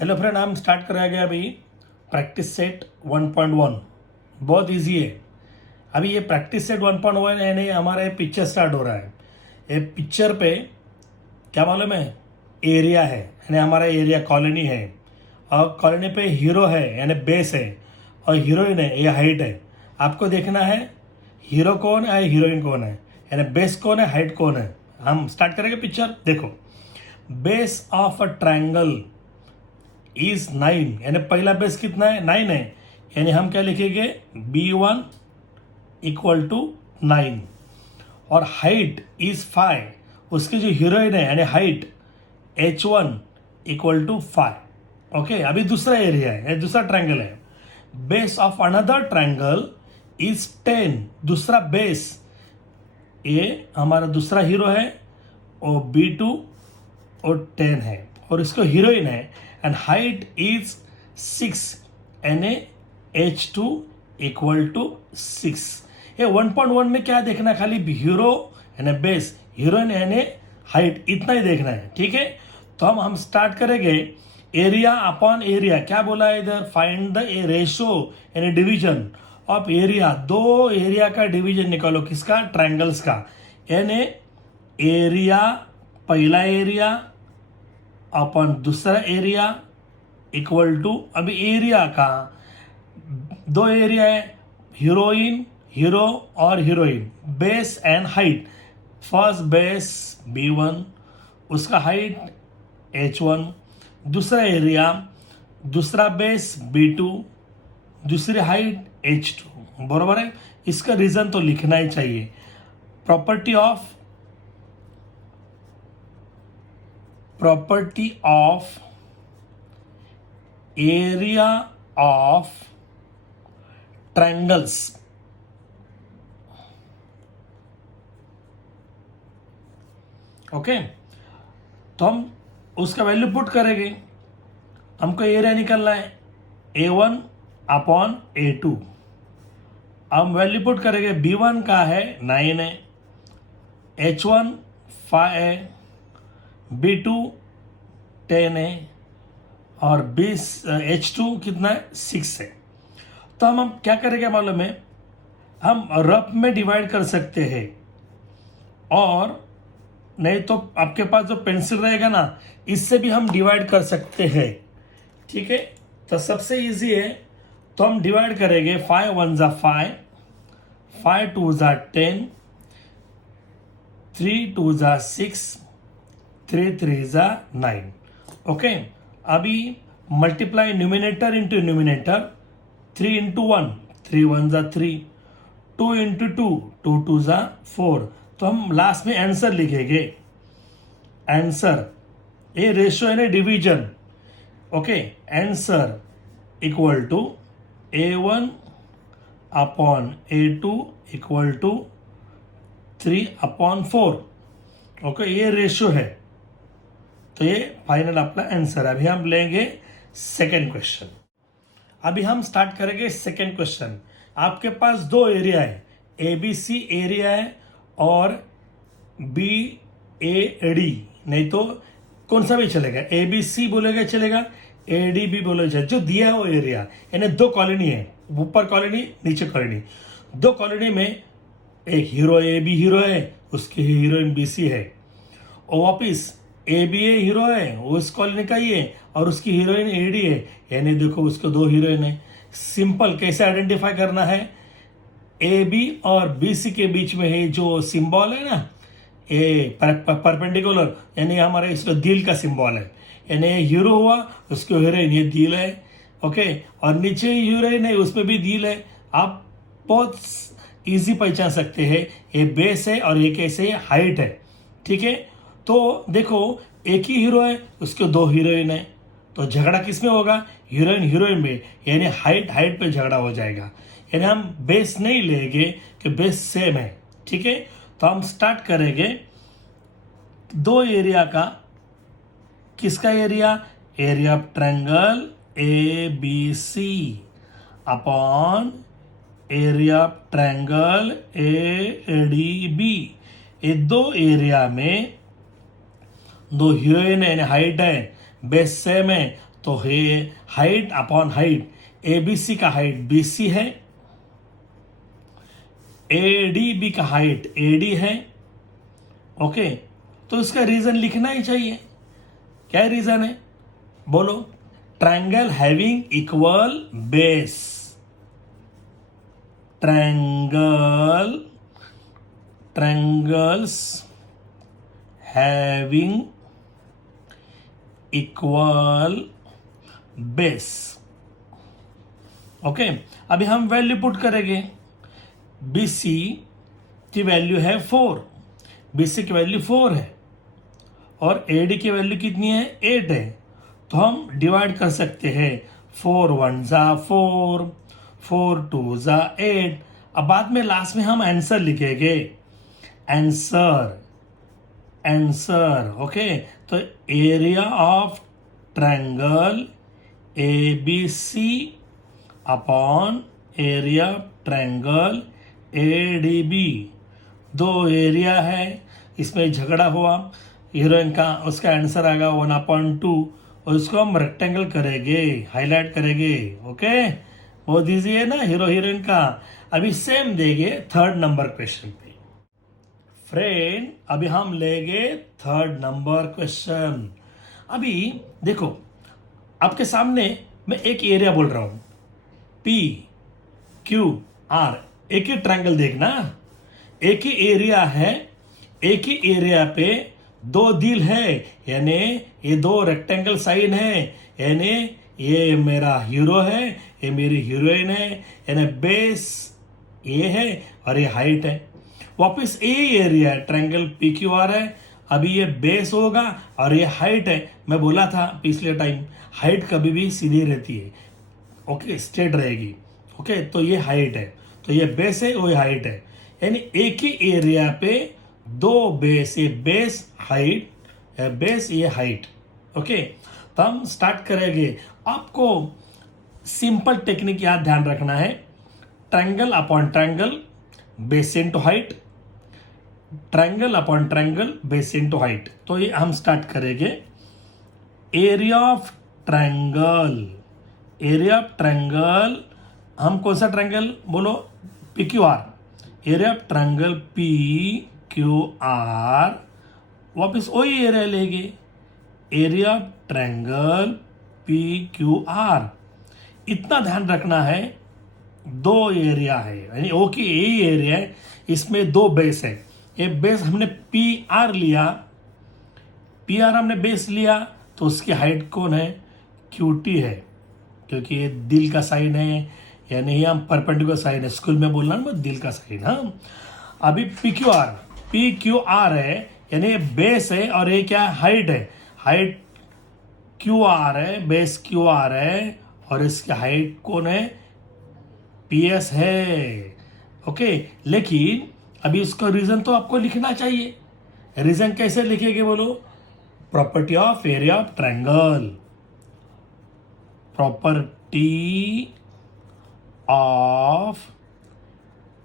Hello friend, हम start कराएंगे अभी प्रैक्टिस सेट 1.1। बहुत इजी है। अभी ये प्रैक्टिस सेट 1.1 यानी हमारा ये पिक्चर स्टार्ट हो रहा है। ये पिक्चर पे क्या मालूम है, एरिया है यानी हमारा एरिया कॉलोनी है, और कॉलोनी पे हीरो है यानी बेस है, और हीरोइन है, ये हाइट है। आपको देखना है हीरो कौन है, हीरोइन कौन है, यानी बेस कौन है, हाइट कौन है। हम स्टार्ट करेंगे पिक्चर। देखो, base of a triangle is 9, यानी पहला बेस कितना है, 9 है। यानी हम क्या लिखेंगे, B1 इक्वल टू 9, और हाइट इज 5। उसकी जो हीरोइन है यानी height H1 equal to 5। Okay, अभी दूसरा एरिया है, दूसरा ट्रायंगल है। Base of another triangle is 10। दूसरा बेस, ये हमारा दूसरा हीरो है, और B2 और 10 है, और इसको हीरोइन है, एंड हाइट इज 6, यानी H2 इक्वल टू 6। ये 1.1 में क्या देखना, खाली हीरो यानी बेस, हीरोइन यानी हाइट, इतना ही देखना है। ठीक है, तो हम स्टार्ट करेंगे। एरिया अपॉन एरिया क्या बोला है इधर, फाइंड द रेशो यानी डिवीजन ऑफ एरिया। दो एरिया का डिवीजन निकालो, किसका, ट्रायंगल्स का। यानी एरिया, पहला एरिया अपन दूसरा एरिया इक्वल टू, अभी एरिया का दो एरिया है, हीरोइन, हीरो और heroine, base and height. First base B1, उसका हाइट H1। दूसरा एरिया, दूसरा बेस B2, दूसरी हाइट H2। बरोबर है, इसका रीजन तो लिखना ही चाहिए। Property of area of triangles. Okay, तो हम उसका वैल्यू पुट करेंगे। हमको एरिया निकालना है A1 अपॉन A2। हम वैल्यू पुट करेंगे, B1 का है 9 है, H1 5 है, B2 10 है, और H2 कितना है, 6 है। तो हम क्या करेंगे मालूम है, हम रफ में डिवाइड कर सकते हैं, और नहीं तो आपके पास जो पेंसिल रहेगा ना, इससे भी हम डिवाइड कर सकते हैं। ठीक है, तो सबसे इजी है, तो हम डिवाइड करेंगे। 5 1 ज़ा 5, 5 2 ज़ा 10, 3 2 ज़ा 6, 3 3 ज़ा 9। ओके, अभी multiply numerator into numerator, 3 into 1, 3 1 ज़ा 3, 2 इंटू 2, 2 2 ज़ा 4। तो हम लास्ट में आंसर लिखेंगे। आंसर, ये रेशियो है ना, division. Okay, answer equal to A1 upon A2 equal to 3 upon 4। Okay, ये रेशियो है, तो ये फाइनल अपना आंसर है। अभी हम लेंगे सेकेंड क्वेश्चन। अभी हम स्टार्ट करेंगे सेकेंड क्वेश्चन। आपके पास दो एरिया है, ABC एरिया है और BAD, नहीं तो कौन सा भी चलेगा, ABC बोलेगा चलेगा, AD भी बोलेगा, जो दिया है वो एरिया। यानी दो कॉलोनी है, ऊपर कॉलोनी नीचे कॉलोनी। दो कॉलोनी में एक हीरो AB हीरो है, उसकी हीरोइन BC है, और वापिस ABA हीरो है, वो इस कॉलोनी का ही है, और उसकी हीरोइन AD है। यानी देखो, उसको दो हीरोइन है। सिंपल कैसे आइडेंटिफाई करना है, AB और BC के बीच में है जो सिंबल है ना, ये परपेंडिकुलर, यानी हमारे इसका दिल का सिंबल है। यानी ये हीरो हुआ, उसको हीरोइन, ये दिल है। ओके, और नीचे हीरोइन है, उसमें भी दिल है। आप बहुत इजी पहचान सकते हैं, ये बेस है और ये कैसे हाइट है। ठीक है, तो देखो, एक ही हीरो है, उसके दो हीरोइन है, तो झगड़ा किस में होगा, हीरोइन हीरोइन में, यानी हाइट हाइट पे झगड़ा हो जाएगा। यानी हम बेस नहीं लेंगे कि बेस सेम है। ठीक है, तो हम स्टार्ट करेंगे दो एरिया का। किसका area, area of triangle ABC upon area of triangle ADB। ये दो एरिया में दो हीरोइन है, हाइट है, बेस सेम है, तो ये हाइट अपॉन हाइट, ABC का हाइट BC है, ADB का हाइट AD है। ओके, तो इसका रीजन लिखना ही चाहिए। क्या रीजन है बोलो? Triangle having equal base, triangles having equal base। Okay, अभी हम वैल्यू पुट करेंगे। BC की वैल्यू है 4, BC की वैल्यू 4 है और AD की वैल्यू कितनी है? 8 है। तो हम डिवाइड कर सकते हैं, 4 1 जा 4, 4 2 जा 8। अब बाद में लास्ट में हम आंसर लिखेंगे, आंसर। ओके, तो area of triangle ABC upon area triangle ADB, दो एरिया है, इसमें झगड़ा हुआ, हीरोइन का उसका आंसर आएगा 1/2 और इसको हम रेक्टेंगल करेंगे, हाईलाइट करेंगे। ओके, बहुत ईजी है ना हीरो हीरोइन का। अभी सेम देंगे थर्ड नंबर क्वेश्चन पे। फ्रेंड, अभी हम लेंगे थर्ड नंबर क्वेश्चन। अभी देखो, आपके सामने मैं एक एरिया बोल रहा हूं, PQR, एक ही ट्रायंगल देखना, एक ही एरिया है, एक ही एरिया पे दो दिल है, यानी ये दो रेक्टेंगल साइन है, यानी ये मेरा हीरो है, ये मेरी हीरोइन है, यानी बेस ये है और ये हाइट है। वापस ए एरिया है, ट्रायंगल PQR है, अभी ये बेस होगा और ये हाइट है। मैं बोला था पिछले टाइम, हाइट कभी भी सीधी रहती है, ओके, स्ट्रेट रहेगी। ओके, तो ये हाइट है, तो ये बेस है, वो हाइट है, यानी एक ही एरिया पे दो बेस, ये बेस हाइट, बेस ये हाइट। ओके, तो हम स्टार्ट करेंगे। आपको सिंपल टेक्निक याद ध्यान रखना है, triangle upon triangle base into height, triangle upon triangle base into height. तो ये हम स्टार्ट करेंगे। Area of triangle, area of triangle, हम कौन सा ट्रायंगल बोलो? PQR, area of triangle PQR, वापस वही एरिया लेंगे, एरिया ऑफ ट्रायंगल PQR। इतना ध्यान रखना है, दो एरिया है, यानी ओ की यही एरिया है, इसमें दो बेस है। ये बेस हमने PR लिया, PR हमने बेस लिया, तो उसकी हाइट कौन है? QT है, क्योंकि ये दिल का साइन है, यानी हम परपेंडिकुलर साइन है, स्कूल में बोलना ना दिल का साइन। हाँ, अभी PQR है, यानी ये बेस है और ये क्या हाइट है? हाइट QR है, बेस QR है और इसकी हाइट कौन है? PS है। ओके, लेकिन अभी इसका रीजन तो आपको लिखना चाहिए। रीजन कैसे लिखेंगे बोलो? Property of area of triangle, property of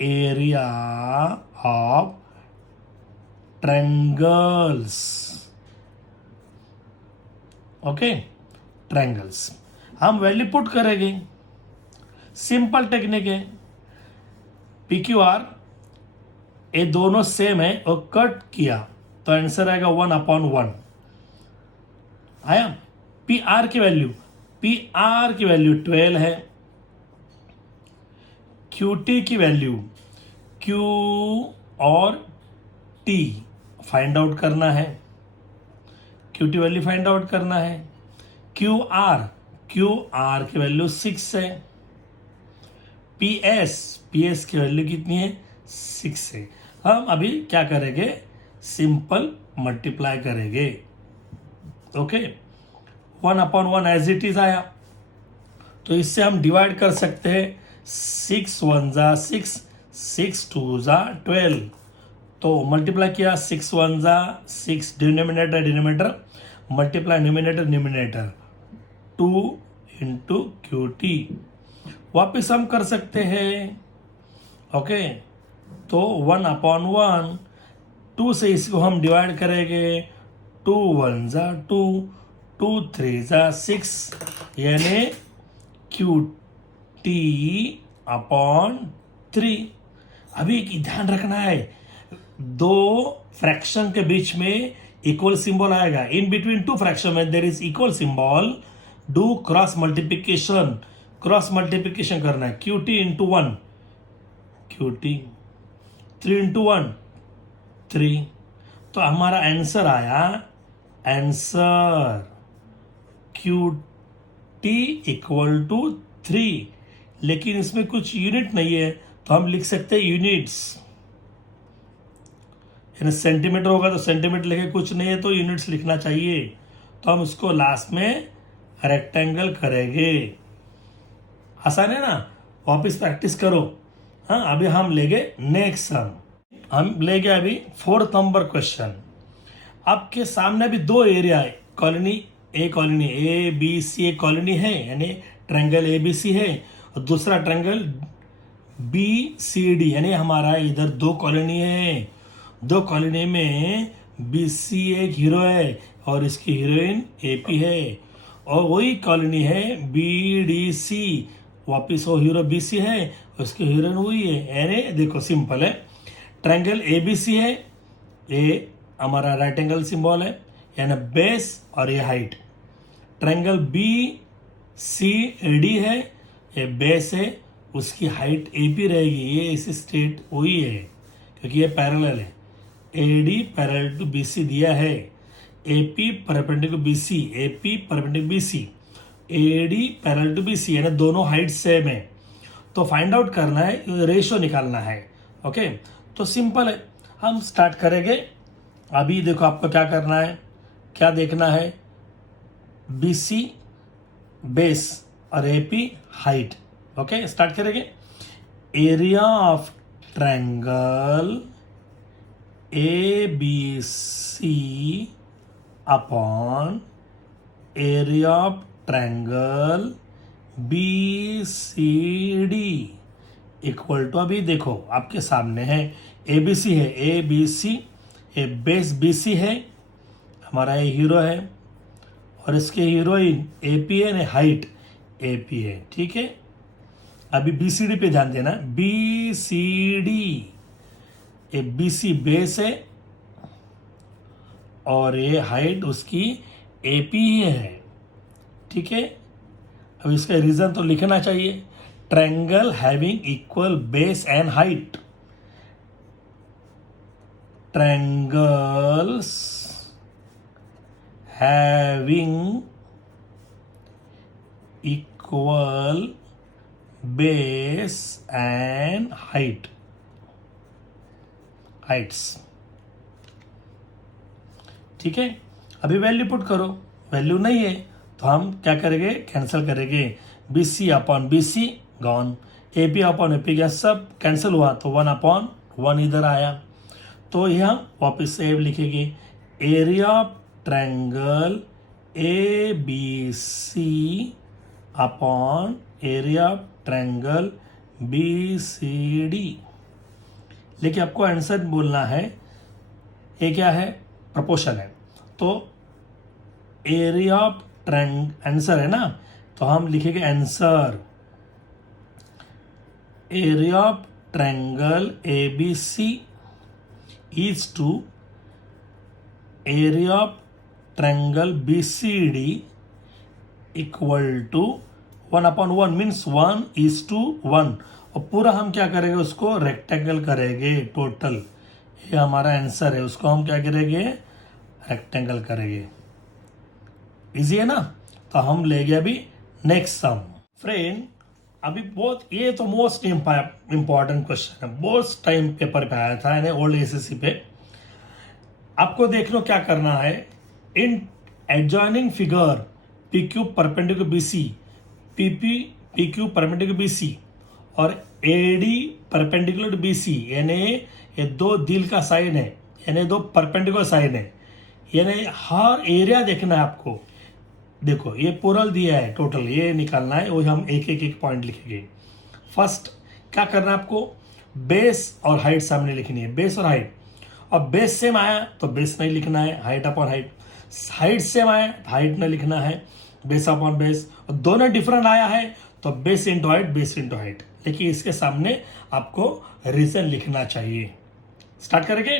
area of triangles. Okay, triangles हम वैल्यू पुट करेंगे, सिंपल टेक्निक है। PQR ये दोनों सेम है और कट किया तो आंसर आएगा 1/1 आया। PR की वैल्यू 12 है। QT की वैल्यू Q और T फाइंड आउट करना है, QT वैल्यू फाइंड आउट करना है। QR की वैल्यू 6 है। PS की वैल्यू कितनी है? 6 है। हम अभी क्या करेंगे? सिंपल मल्टीप्लाई करेंगे। ओके, 1/1 एज इट इज आया, तो इससे हम डिवाइड कर सकते हैं। 6 1 जा 6, 6 2 जा 12, तो मल्टीप्लाई किया, 6 1 जा 6, denominator multiply numerator 2 into QT। वापिस हम कर सकते हैं। ओके, तो 1/1, 2 से इसको हम डिवाइड करेंगे, 2 1 जा 2, 2 3 6 यानी क्यू टी अपॉन 3। अभी ध्यान रखना है, दो फ्रैक्शन के बीच में इक्वल सिंबल आएगा। इन बिटवीन टू फ्रैक्शन में there is equal symbol, do cross multiplication. Cross multiplication करना है, Q T into 1 Q T, 3 into 1 3। तो हमारा आंसर आया, answer Q T equal to 3। लेकिन इसमें कुछ यूनिट नहीं है, तो हम लिख सकते हैं यूनिट्स। यानी सेंटीमीटर होगा तो सेंटीमीटर लिखे, कुछ नहीं है तो यूनिट्स लिखना चाहिए। तो हम इसको लास्ट में रेक्टेंगल करेंगे। आसान है ना, वापस प्रैक्टिस करो। हाँ, अभी हम लेंगे नेक्स्ट सम। हम लेंगे अभी 4th नंबर क्वेश्चन। आपके सामने अभी दो एरिया है, कॉलोनी ए बी सी एक कॉलोनी है, यानी ट्रायंगल ए बी सी है, और दूसरा ट्रायंगल बी सी डी, यानी हमारा इधर दो कॉलोनी है। दो कॉलोनी में बी सी एक हीरो है और इसकी हीरोइन ए पी है, और वही कॉलोनी है बी डी सी, वापिस वो हीरो बी सी है, उसकी हीरोइन वही है। यानी देखो सिंपल है, ट्रायंगल ए बी सी है, ए हमारा राइट एंगल सिंबल है, यानी बेस और ये height. Triangle B C D है, ये बेस है, उसकी हाइट ए पी रहेगी। ये इसी स्ट्रेट वही है क्योंकि ये पैरेलल है। A D parallel to B C दिया है, A P perpendicular B C, A P perpendicular B C, A D parallel to B C, यानी दोनों हाइट सेम है। तो फाइंड आउट करना है, रेशियो निकालना है। ओके, तो सिंपल है, हम स्टार्ट करेंगे। अभी देखो आपको क्या करना है, क्या देखना है, बी सी बेस और A P height. Okay, start करेंगे। Area of triangle A B C upon area of triangle B C D equal to, अभी देखो आपके सामने है ए बी सी है, A B C, A base B C है, हमारा ये हीरो है और इसके हीरोइन ए पी है, हाइट ए पी है। ठीक है, अभी बी सी डी पे ध्यान देना, B C D, A B C base है और ये हाइट उसकी ए पी है। ठीक है, अब इसका रीजन तो लिखना चाहिए, triangle having equal base and height. Triangles having equal base and Heights. ठीक है, अभी वैल्यू पुट करो, वैल्यू नहीं है तो हम क्या करेंगे, कैंसिल करेंगे। B C upon B C gone, A P upon A P गया, सब कैंसिल हुआ तो 1 अपॉन 1 इधर आया। तो यह वापस से लिखेंगे, area of triangle A B C upon area of triangle B C D. लेकिन आपको आंसर बोलना है, ये क्या है, प्रोपोर्शन है। तो एरिया ऑफ आंसर है ना, तो हम लिखेंगे answer area of triangle A B C is to area of triangle B C D equal to 1 upon 1 means 1:1। और पूरा हम क्या करेंगे, उसको रेक्टेंगल करेंगे टोटल। ये हमारा आंसर है, उसको हम क्या करेंगे, रेक्टेंगल करेंगे। इजी है ना। तो हम ले गए अभी नेक्स्ट सम। फ्रेंड, अभी बहुत, ये तो मोस्ट इंपॉर्टेंट क्वेश्चन है, बहुत टाइम पेपर पे आया था, यानी ओल्ड एसएससी पे। आपको देख लो क्या करना है, in adjoining figure P Q perpendicular B C, P Q perpendicular B C और A D perpendicular B C, यानी ये दो दिल का साइन है, यानी दो परपेंडिकुलर साइन है, यानी हर एरिया देखना है आपको। देखो ये पूरल दिया है, टोटल ये निकालना है, वो हम एक एक पॉइंट लिखेंगे। फर्स्ट क्या करना है आपको, बेस और हाइट सामने लिखनी है, बेस और हाइट। और बेस सेम आया तो बेस नहीं लिखना है, height upon height. Height same आया तो हाइट में लिखना है बेस अपॉन बेस, और दोनों डिफरेंट आया है तो base into height, base into height, लेकिन इसके सामने आपको रीजन लिखना चाहिए। स्टार्ट करेंगे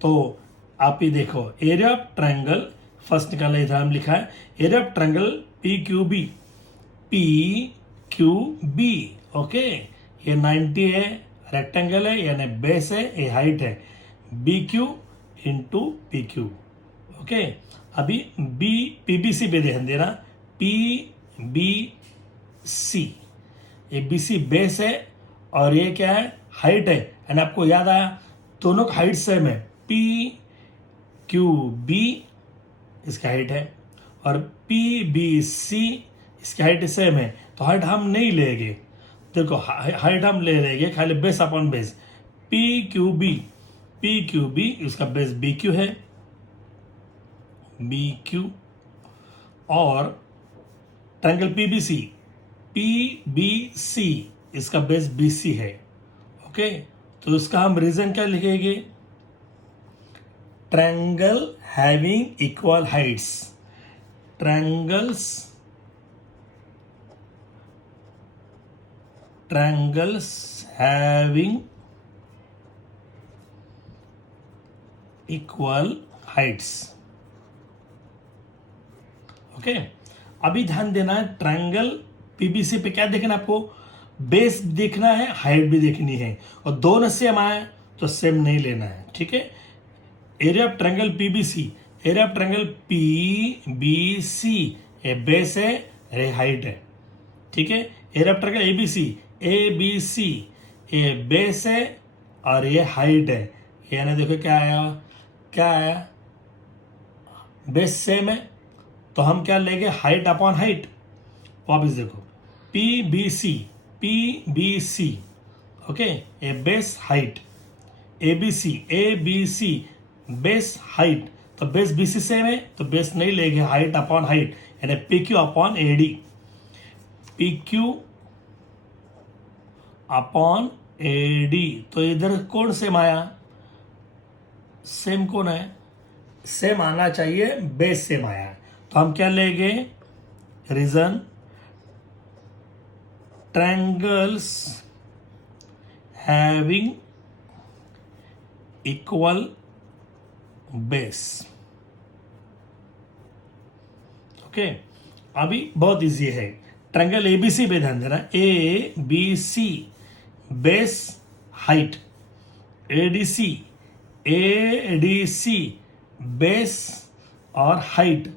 तो आप ही देखो, एरिया ऑफ ट्रायंगल फर्स्ट निकाला, इधर हम लिखा है area of triangle P Q B, P Q B, okay. ये 90 है, रेक्टेंगल है यानी बेस है, ये हाइट है, B Q into P Q, okay. अभी बी पी बी सी पे ध्यान देना, पी बी सी, ये बी सी बेस है और ये क्या है, हाइट है, यानी आपको याद आया दोनों का हाइट सेम है, पी क्यू बी इसकी हाइट है और पी बी सी इसकी हाइट सेम है, तो हाइट हम नहीं लेंगे, देखो हाइट हम ले लेंगे खाली base upon base, P Q B इसका बेस बी क्यू है, बी क्यू, और ट्रायंगल पी बी सी इसका बेस बी सी है, ओके। तो इसका हम रीजन क्या लिखेंगे, triangle having equal Heights, triangles having equal Heights, okay. अभी ध्यान देना है ट्रायंगल पीबीसी पे क्या देखना है आपको, बेस देखना है, हाइट भी देखनी है, और दोनों सेम आए तो सेम नहीं लेना है, ठीक है। Area of triangle PBC, area of triangle PBC, ये बेस है, ये हाइट है, ठीक है। एरिया ऑफ ट्रायंगल एबीसी, ये बेस है और ये हाइट है, यानी देखो क्या आया, बेस सेम है तो हम क्या लेंगे, हाइट अपॉन हाइट। वापिस देखो, P B C, okay, A base height, A B C base height, तो बेस बी सी सेम है तो बेस नहीं लेंगे, हाइट अपॉन हाइट, यानी P Q upon A D, P Q upon A D. तो इधर कौन सेम आया, सेम कौन है, सेम आना चाहिए, बेस सेम आया है, तो हम क्या लेंगे, region triangles having equal base, okay. अभी बहुत इजी है, ट्रायंगल एबीसी पे ध्यान देना, A B C base height, ADC base और हाइट,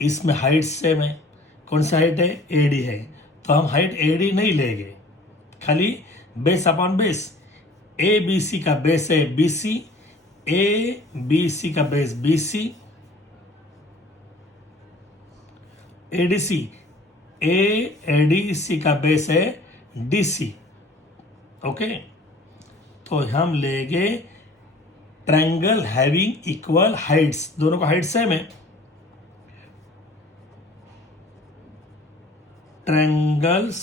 इसमें हाइट सेम है, कौन सा हाइट है, एडी है, तो हम हाइट एडी नहीं लेंगे, खाली base upon base, A B C का बेस है B C, A B C का बेस बी सी, एडीसी का बेस है डी सी, ओके। तो हम लेंगे ट्रायंगल हैविंग इक्वल हाइट्स, दोनों का हाइट सेम है, ट्रायंगल्स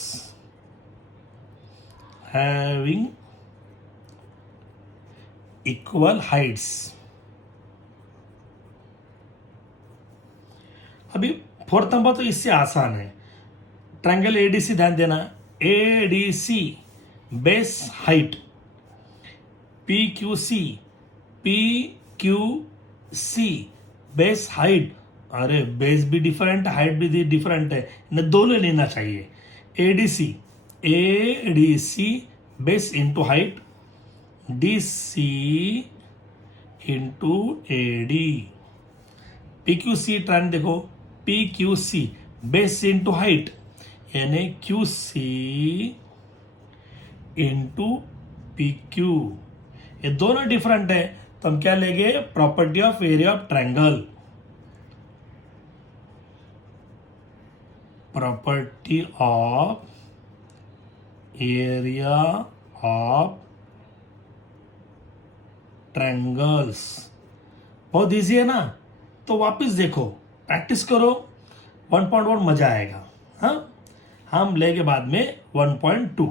हैविंग इक्वल हाइट्स। अभी फोर्थ नंबर तो इससे आसान है, ट्रायंगल एडीसी ध्यान देना, ADC base height, P Q C base height, अरे बेस भी डिफरेंट हाइट भी डिफरेंट है, न दोनों लेना चाहिए, ADC base into height, DC into AD, PQC triangle देखो, पीक्यूसी बेस इंटू हाइट, यानी क्यूसी इंटू पीक्यू, ये दोनों डिफरेंट है, तो हम क्या लेंगे, property of area of triangle, property of area of triangles. बहुत इजी है ना, तो वापस देखो, प्रैक्टिस करो, 1.1 मजा आएगा, हाँ। हम लेंगे बाद में 1.2।